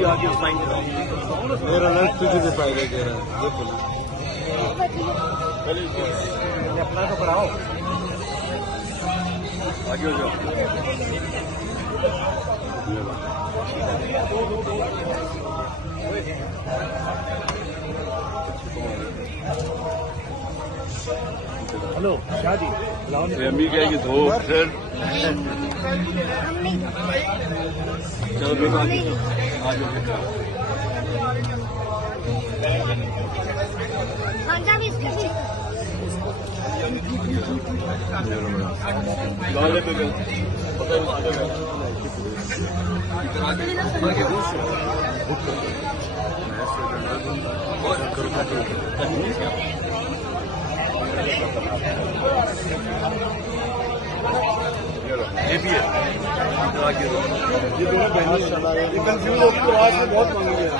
भी आगे साइन कराओ। मेरा लड़क तुझे भी फायदा दे रहा है, देखो ना। अपना तो कराओ, आगे हो जाओ। हेलो शादी अम्मी कहेगी धो फिर चलो बेटा गाले पे ये भी है, ये दोनों बहनें हैं। ये कंफ्यूज होकर आज में बहुत मांगी है।